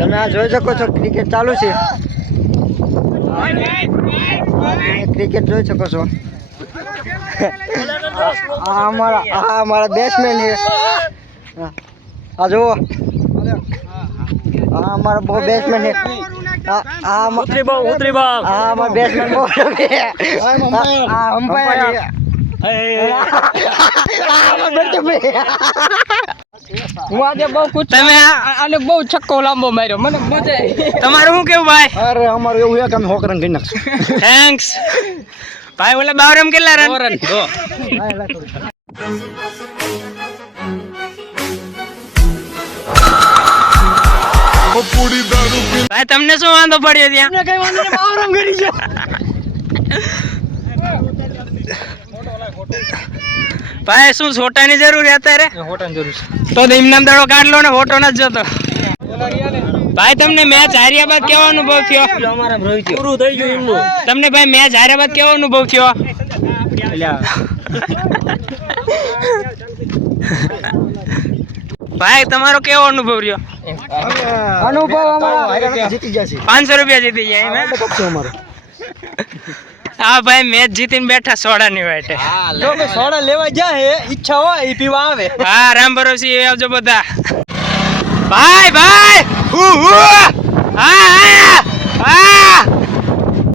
તમે આ જોઈ શકો છો ક્રિકેટ ચાલુ છે ક્રિકેટ જોઈ શકો છો આ અમારા બેટ્સમેન છે આ જુઓ આ અમારા બહુ બેટ્સમેન છે ઉતરી બાવ આ અમારા બેટ્સમેન બહુ આ અમ્પાયર હું આજે બહુ ખુશ તમે આને બહુ છક્કો લાંબો માર્યો મને મજા આવી તમારું શું કેવું ભાઈ અરે અમારું એવું છે કે અમે હોકરન કરી નાખશું થેન્ક્સ ભાઈ ઓલા બાવરમ કેટલા રન દો ભાઈ તમને શું વાંધો પડ્યો ત્યાં કઈ વાંધો નહીં બાવરમ કરી છે ભાઈ શું છોટાની જરૂર છે અત્યારે ફોટાની જરૂર છે તો એમનામ દાડો કાઢ લો ને ફોટો ન જતો ભાઈ તમને મેચ હાર્યા બાદ કેવો અનુભવ થયો પૂરું થઈ ગયું એમનું તમને ભાઈ મેચ હાર્યા બાદ કેવો અનુભવ થયો ભાઈ તમારો કેવો અનુભવ રહ્યો અનુભવ જીતી ગયા છે 500 રૂપિયા જીતી ગયા અમારો હા ભાઈ મેચ જીતીને બેઠા સોડાની વાટે જો કે સોડા લેવા જાય ઈચ્છા હોય ઈ પીવા આવે હા રામ ભરોસી આવજો બધા ભાઈ હા